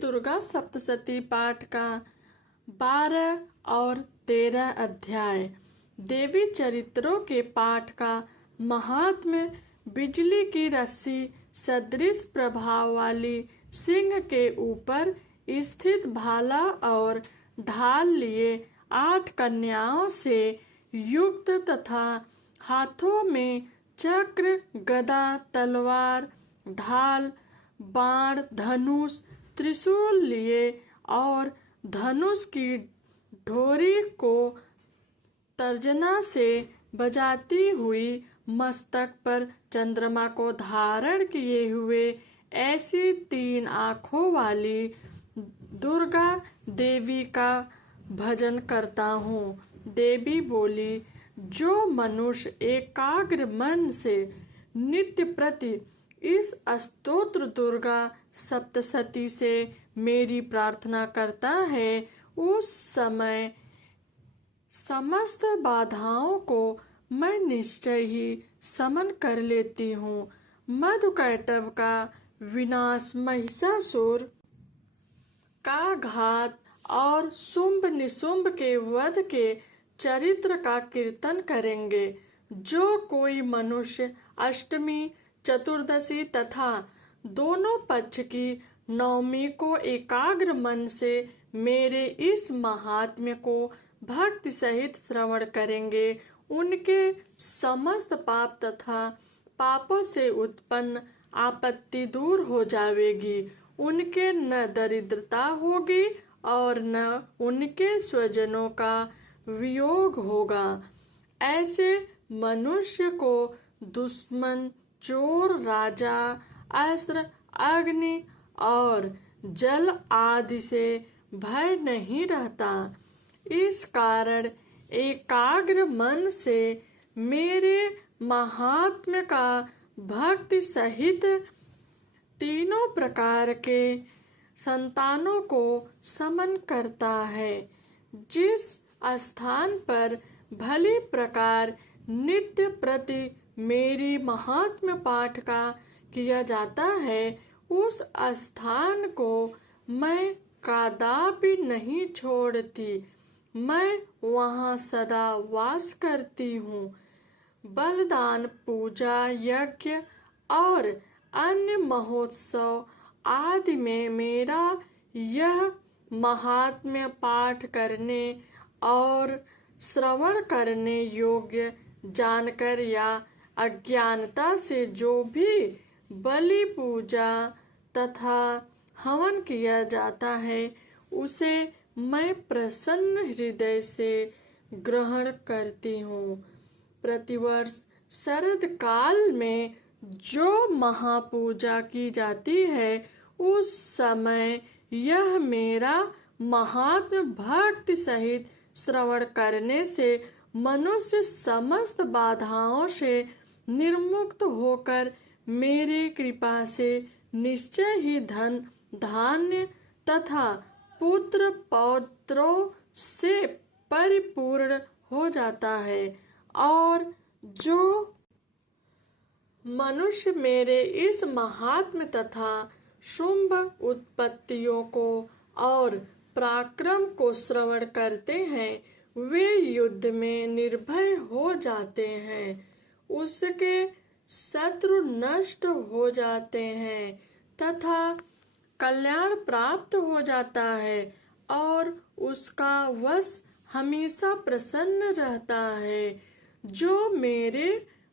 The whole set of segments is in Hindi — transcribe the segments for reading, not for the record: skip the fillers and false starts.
दुर्गा सप्तशती पाठ का 12 और 13 अध्याय। देवी चरित्रों के पाठ का महात्म्य। बिजली की रस्सी सदृश प्रभाव वाली सिंह के ऊपर स्थित भाला और ढाल लिए 8 कन्याओं से युक्त तथा हाथों में चक्र, गदा, तलवार, ढाल, बाण, धनुष, त्रिशूल लिए और धनुष की डोरी को तर्जना से बजाती हुई मस्तक पर चंद्रमा को धारण किए हुए ऐसी 3 आँखों वाली दुर्गा देवी का भजन करता हूँ। देवी बोली, जो मनुष्य एकाग्र मन से नित्य प्रति इस स्तोत्र दुर्गा सप्तशती से मेरी प्रार्थना करता है, उस समय समस्त बाधाओं को मैं निश्चय ही समन कर लेती हूँ। मधुकैटभ का विनाश, महिषासुर का घात और शुंभ निशुंभ के वध के चरित्र का कीर्तन करेंगे। जो कोई मनुष्य अष्टमी, चतुर्दशी तथा दोनों पक्ष की नवमी को एकाग्र मन से मेरे इस महात्म्य को भक्ति सहित श्रवण करेंगे, उनके समस्त पाप तथा पापों से उत्पन्न आपत्ति दूर हो जावेगी। उनके न दरिद्रता होगी और न उनके स्वजनों का वियोग होगा। ऐसे मनुष्य को दुश्मन, चोर, राजा, अस्त्र, अग्नि और जल आदि से भय नहीं रहता। इस कारण एकाग्र मन से मेरे महात्म्य का भक्ति सहित तीनों प्रकार के संतानों को समन करता है। जिस स्थान पर भली प्रकार नित्य प्रति मेरी महात्म्य पाठ का किया जाता है, उस स्थान को मैं कदापि नहीं छोड़ती। मैं वहाँ सदा वास करती हूँ। बलिदान, पूजा, यज्ञ और अन्य महोत्सव आदि में मेरा यह महात्म्य पाठ करने और श्रवण करने योग्य जानकर या अज्ञानता से जो भी बलि, पूजा तथा हवन किया जाता है, उसे मैं प्रसन्न हृदय से ग्रहण करती हूँ। प्रतिवर्ष शरद काल में जो महापूजा की जाती है, उस समय यह मेरा महात्म्य भक्ति सहित श्रवण करने से मनुष्य समस्त बाधाओं से निर्मुक्त होकर मेरी कृपा से निश्चय ही धन, धान्य तथा पुत्र पौत्रों से परिपूर्ण हो जाता है। और जो मनुष्य मेरे इस महात्म्य तथा शुंभ उत्पत्तियों को और पराक्रम को श्रवण करते हैं, वे युद्ध में निर्भय हो जाते हैं, उसके शत्रु नष्ट हो जाते हैं तथा कल्याण प्राप्त हो जाता है और उसका वश हमेशा प्रसन्न रहता है। जो मेरे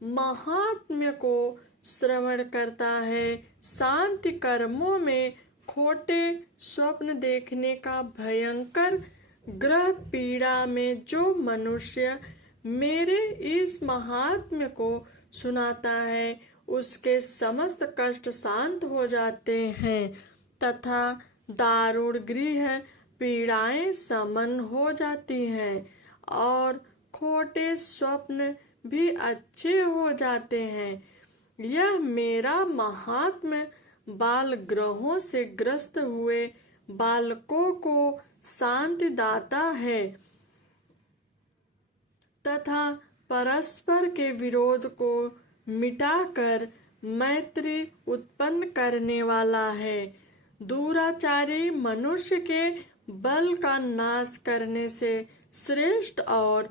महात्म्य को श्रवण करता है, शांति कर्मों में खोटे स्वप्न देखने का भयंकर ग्रह पीड़ा में जो मनुष्य मेरे इस महात्म्य को सुनाता है, उसके समस्त कष्ट शांत हो जाते हैं तथा दारुण गृह पीड़ाएं समन हो जाती हैं और खोटे स्वप्न भी अच्छे हो जाते हैं। यह मेरा महात्म्य बाल ग्रहों से ग्रस्त हुए बालकों को शांति दाता है तथा परस्पर के विरोध को मिटाकर मैत्री उत्पन्न करने वाला है। दुराचारी मनुष्य के बल का नाश करने से श्रेष्ठ और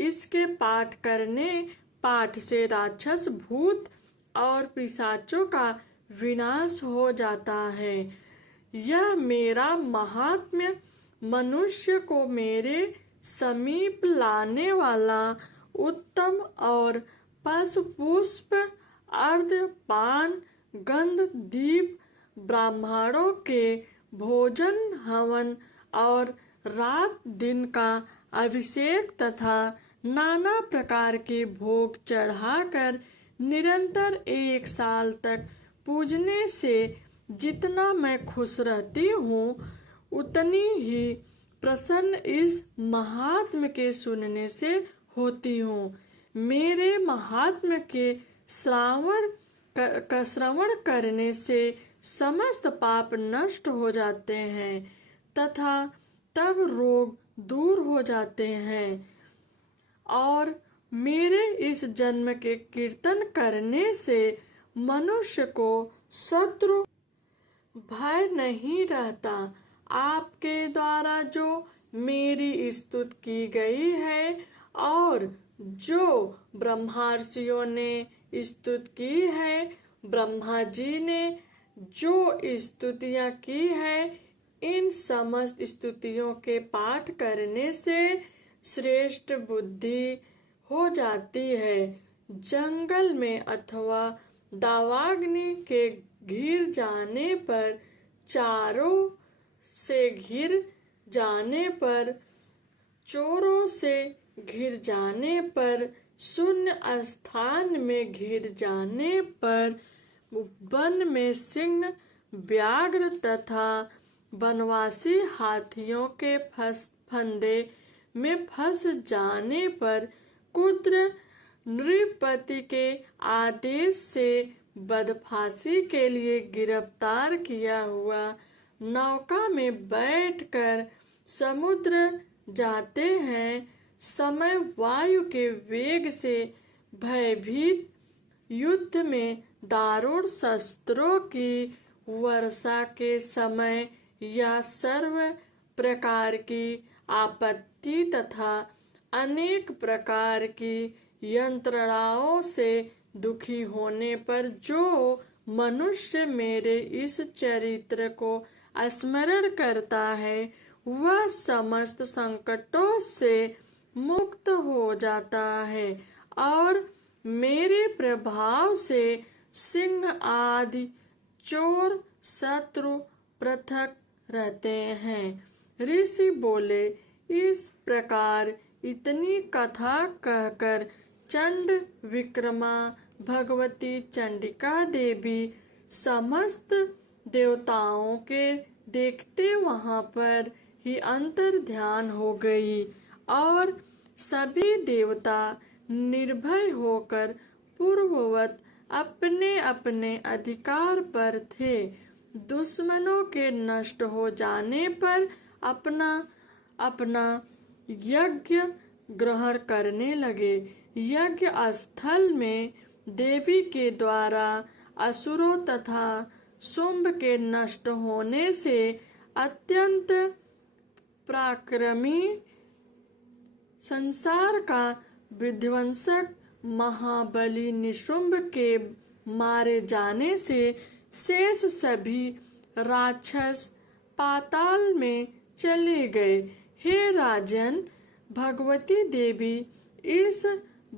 इसके पाठ से राक्षस भूत और पिशाचों का विनाश हो जाता है। यह मेरा महात्म्य मनुष्य को मेरे समीप लाने वाला उत्तम और पशु पुष्प अर्ध पान गंध दीप ब्राह्मणों के भोजन हवन और रात दिन का अभिषेक तथा नाना प्रकार के भोग चढ़ाकर निरंतर 1 साल तक पूजने से जितना मैं खुश रहती हूँ उतनी ही प्रसन्न इस महात्म्य के सुनने से होती हूँ। मेरे महात्म्य के श्रवण करने से समस्त पाप नष्ट हो जाते हैं तथा तब रोग दूर हो जाते हैं और मेरे इस जन्म के कीर्तन करने से मनुष्य को शत्रु भय नहीं रहता। आपके द्वारा जो मेरी स्तुति की गई है और जो ब्रह्मर्षियों ने स्तुति की है, ब्रह्मा जी ने जो स्तुतियां की है, इन समस्त स्तुतियों के पाठ करने से श्रेष्ठ बुद्धि हो जाती है। जंगल में अथवा दावाग्नि के घिर जाने पर, चारों से घिर जाने पर, चोरों से घिर जाने पर, शून्य स्थान में घिर जाने पर, वन में सिंह व्याघ्र तथा वनवासी हाथियों के फंदे में फंस जाने पर, कुद्र नृपति के आदेश से बदफांसी के लिए गिरफ्तार किया हुआ नौका में बैठकर समुद्र जाते हैं, समय वायु के वेग से भयभीत युद्ध में दारुण शस्त्रों की वर्षा के समय या सर्व प्रकार की आपत्ति तथा अनेक प्रकार की यंत्रणाओं से दुखी होने पर जो मनुष्य मेरे इस चरित्र को स्मरण करता है वह समस्त संकटों से मुक्त हो जाता है और मेरे प्रभाव से सिंह आदि चोर शत्रु पृथक रहते हैं। ऋषि बोले, इस प्रकार इतनी कथा कहकर चंड विक्रमा भगवती चंडिका देवी समस्त देवताओं के देखते वहां पर ही अंतर ध्यान हो गई और सभी देवता निर्भय होकर पूर्ववत अपने अपने अधिकार पर थे। दुश्मनों के नष्ट हो जाने पर अपना अपना यज्ञ ग्रहण करने लगे। यज्ञ स्थल में देवी के द्वारा असुरों तथा शुंभ के नष्ट होने से अत्यंत पराक्रमी संसार का विध्वंसक महाबली निशुंभ के मारे जाने से शेष सभी राक्षस पाताल में चले गए। हे राजन, भगवती देवी इस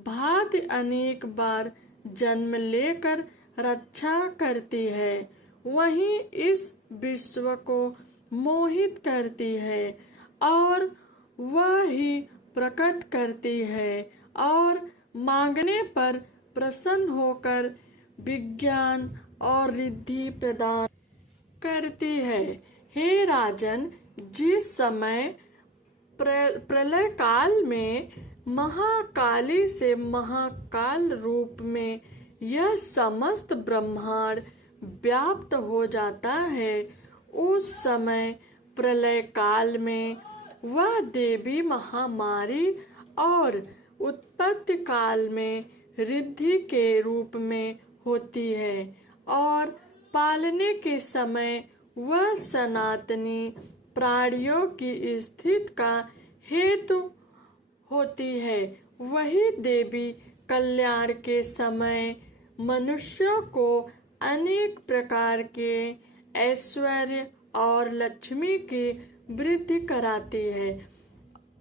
भांति अनेक बार जन्म लेकर रक्षा करती है, वहीं इस विश्व को मोहित करती है और वह ही प्रकट करती है और मांगने पर प्रसन्न होकर विज्ञान और रिद्धि प्रदान करती है। हे राजन, जिस समय प्रलय काल में महाकाली से महाकाल रूप में यह समस्त ब्रह्मांड व्याप्त हो जाता है, उस समय प्रलय काल में वह देवी महामारी और उत्पत्ति काल में रिद्धि के रूप में होती है और पालने के समय वह सनातनी प्राणियों की स्थिति का हेतु होती है। वही देवी कल्याण के समय मनुष्यों को अनेक प्रकार के ऐश्वर्य और लक्ष्मी की वृद्धि कराती है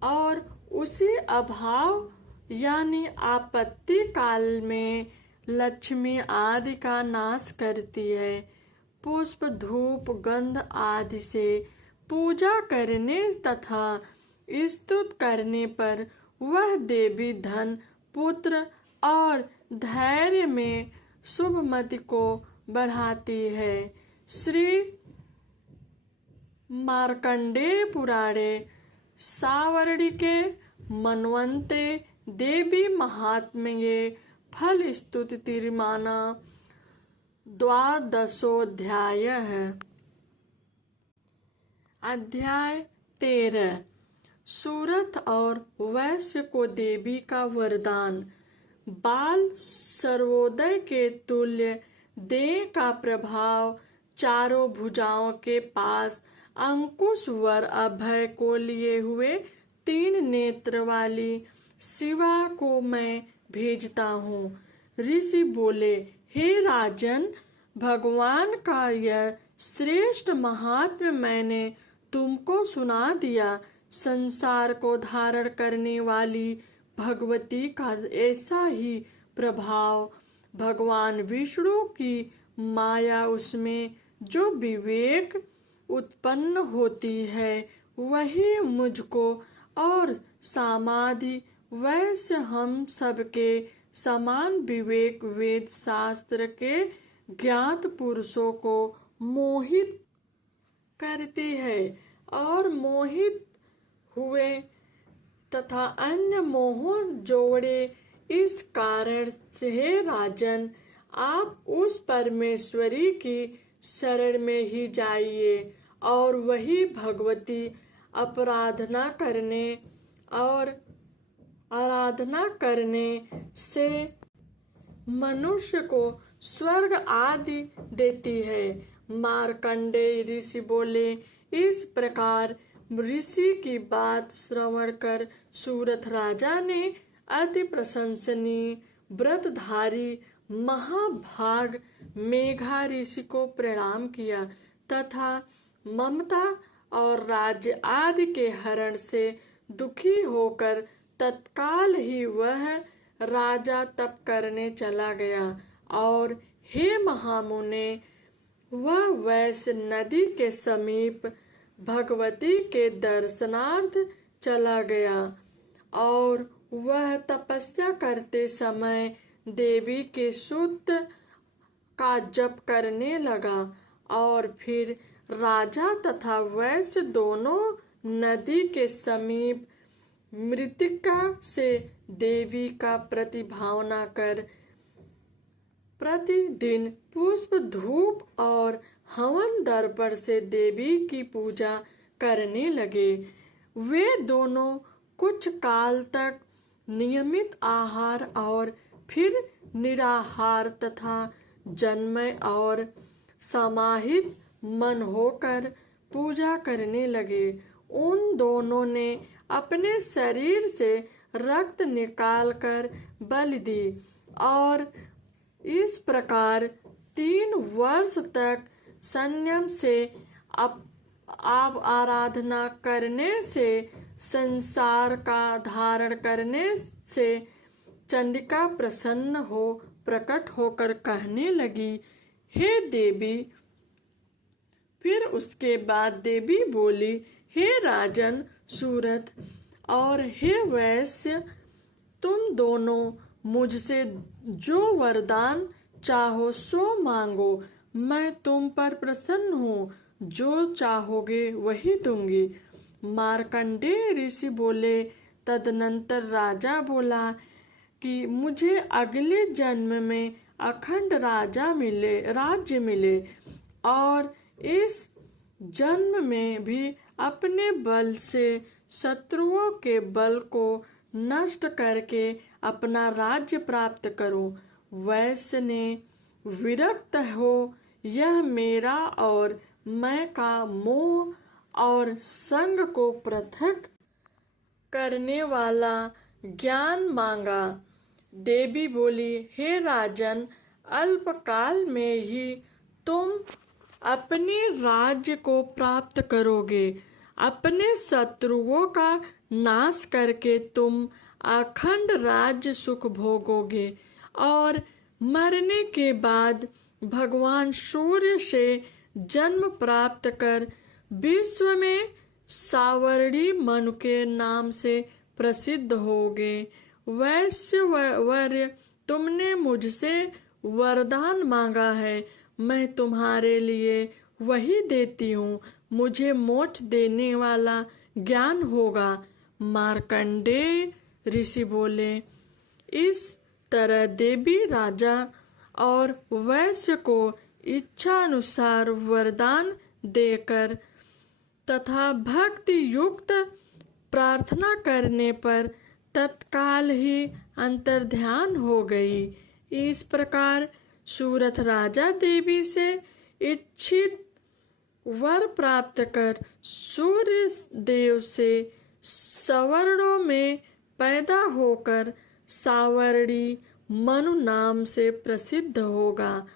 और उसी अभाव यानी आपत्ति काल में लक्ष्मी आदि का नाश करती है। पुष्प धूप गंध आदि से पूजा करने तथा स्तुति करने पर वह देवी धन पुत्र और धैर्य में शुभमति को बढ़ाती है। श्री मार्कंडेय पुराणे सावर्णिके मन्वन्ते देवी महात्म्ये फल स्तुति तीर्माना 12वां अध्याय 13 सूरत और वैश्य को देवी का वरदान। बाल सर्वोदय के तुल्य देह का प्रभाव, चारों भुजाओं के पास अंकुश वर अभय को लिए हुए 3 नेत्र वाली शिवा को मैं भेजता हूँ। ऋषि बोले, हे राजन, भगवान का यह श्रेष्ठ महात्म्य मैंने तुमको सुना दिया। संसार को धारण करने वाली भगवती का ऐसा ही प्रभाव, भगवान विष्णु की माया उसमें जो विवेक उत्पन्न होती है वही मुझको और समाधि वैसे हम सबके समान विवेक वेद शास्त्र के ज्ञात पुरुषों को मोहित करती है और मोहित हुए तथा अन्य मोह जोड़े। इस कारण से राजन, आप उस परमेश्वरी की शरण में ही जाइए और वही भगवती आराधना करने से मनुष्य को स्वर्ग आदि देती है। मार्कंडेय ऋषि बोले, इस प्रकार ऋषि की बात श्रवण कर सूरत राजा ने अति प्रशंसनीय व्रतधारी महाभाग मेघा ऋषि को प्रणाम किया तथा ममता और राज्य आदि के हरण से दुखी होकर तत्काल ही वह राजा तप करने चला गया और हे महामुने, वह वैश्य नदी के समीप भगवती के दर्शनार्थ चला गया और वह तपस्या करते समय देवी के सूक्त का जप करने लगा और फिर राजा तथा वैश्य दोनों नदी के समीप मृत्तिका से देवी का प्रतिभावना कर प्रतिदिन पुष्प धूप और हवन दर्पण से देवी की पूजा करने लगे। वे दोनों कुछ काल तक नियमित आहार और फिर निराहार तथा जन्मय और समाहित मन होकर पूजा करने लगे। उन दोनों ने अपने शरीर से रक्त निकालकर बलि दी और इस प्रकार 3 वर्ष तक संयम से आप आराधना करने से, संसार का धारण करने से चंडिका प्रसन्न हो प्रकट होकर कहने लगी, हे देवी। फिर उसके बाद देवी बोली, हे राजन सूरत और हे वैश्य, तुम दोनों मुझसे जो वरदान चाहो सो मांगो, मैं तुम पर प्रसन्न हूँ, जो चाहोगे वही दूंगी। मार्कंडेय ऋषि बोले, तदनंतर राजा बोला कि मुझे अगले जन्म में अखंड राज्य मिले और इस जन्म में भी अपने बल से शत्रुओं के बल को नष्ट करके अपना राज्य प्राप्त करूं। वैश्य ने विरक्त हो यह मेरा और मैं का मोह और संग को पृथक करने वाला ज्ञान मांगा। देवी बोली, हे राजन, अल्पकाल में ही तुम अपने राज्य को प्राप्त करोगे। अपने शत्रुओं का नाश करके तुम अखंड राज्य सुख भोगोगे और मरने के बाद भगवान सूर्य से जन्म प्राप्त कर विश्व में सावर्णी मनु के नाम से प्रसिद्ध होगे। वैश्यवर्य, तुमने मुझसे वरदान मांगा है, मैं तुम्हारे लिए वही देती हूँ। मुझे मोक्ष देने वाला ज्ञान होगा। मार्कंडेय ऋषि बोले। इस तरह देवी राजा और वैश्य को इच्छा अनुसार वरदान देकर तथा भक्ति युक्त प्रार्थना करने पर तत्काल ही अंतर्ध्यान हो गई। इस प्रकार सूरथ राजा देवी से इच्छित वर प्राप्त कर सूर्य देव से सवर्णों में पैदा होकर सावर्णी मनु नाम से प्रसिद्ध होगा।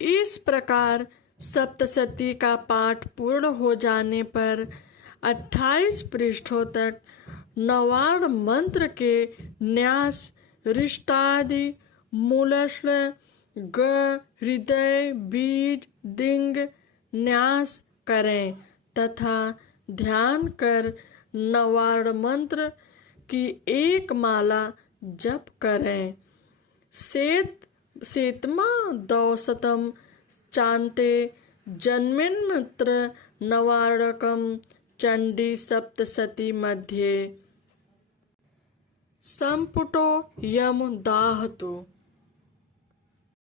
इस प्रकार सप्तशती का पाठ पूर्ण हो जाने पर 28 पृष्ठों तक नवार्ण मंत्र के न्यास रिष्टादि मूलश्ल ग हृदय बीज दिंग न्यास करें तथा ध्यान कर नवार्ण मंत्र की एक माला जप करें। सेतमा दौशतम चांते जन्मिन्मित्र नवार्णकम चंडी सप्तशती मध्ये संपुटो यम दाहतु।